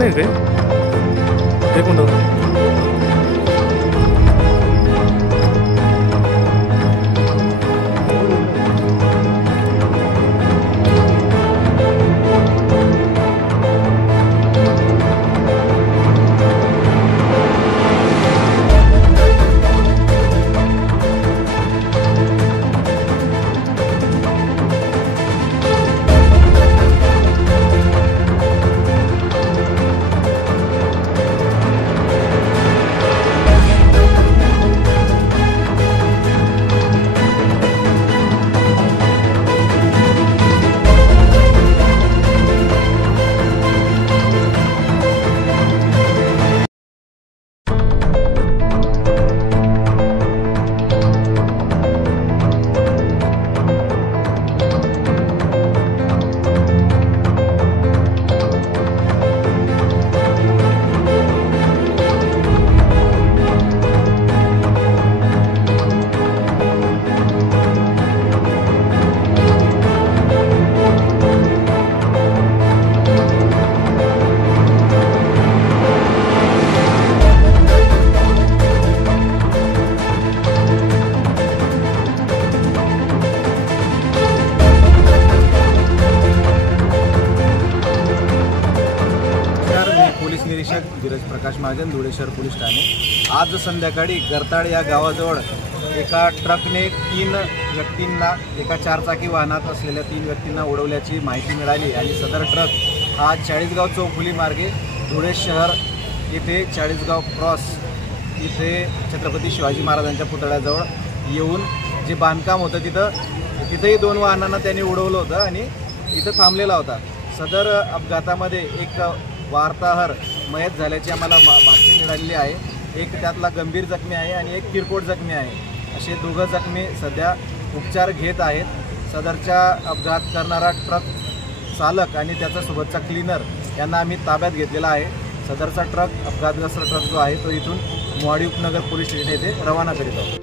नाही काय? एक मिनिट. पोलीस निरीक्षक धीरज प्रकाश महाजन, धुळे शहर पोलीस ठाणे। आज संध्याकाळी गरताड या गावाजवळ एका ट्रकने 3 व्यक्तींना, एका 4 चाकी वाहनात असलेल्या 3 व्यक्तींना उडवल्याची माहिती मिळाली आणि सदर ट्रक हा चाळीसगाव चौफुली मार्गे धुळे शहर येथे चाळीसगाव क्रॉस इथे छत्रपती शिवाजी महाराजांच्या पुतळ्याजवळ येऊन जे बांधकाम होतं तिथेही 2 वाहनांना त्यांनी उडवलं होतं आणि इथं थांबलेला होता। सदर अपघातामध्ये एक वार्ताहर मयत झाल्याची आम्हाला बातमी मिळालेली आहे। एक त्यातला गंभीर जखमी आहे आणि एक किरकोळ जखमी आहे। असे 2 जखमी सध्या उपचार घेत आहेत। सदरचा अपघात करणारा ट्रक चालक आणि त्याचा सोबतचा क्लीनर यांना आम्ही ताब्यात घेतलेला आहे। सदरचा ट्रक, अपघातग्रस्त ट्रक जो आहे तो इथून मोहाडी उपनगर पोलीस स्टेशन येथे रवाना करीत आहोत।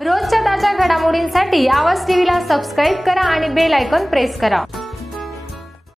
रोजच्या ताज्या घडामोडींसाठी आवाज टीव्हीला सबस्क्राईब करा आणि बेल आयकॉन प्रेस करा।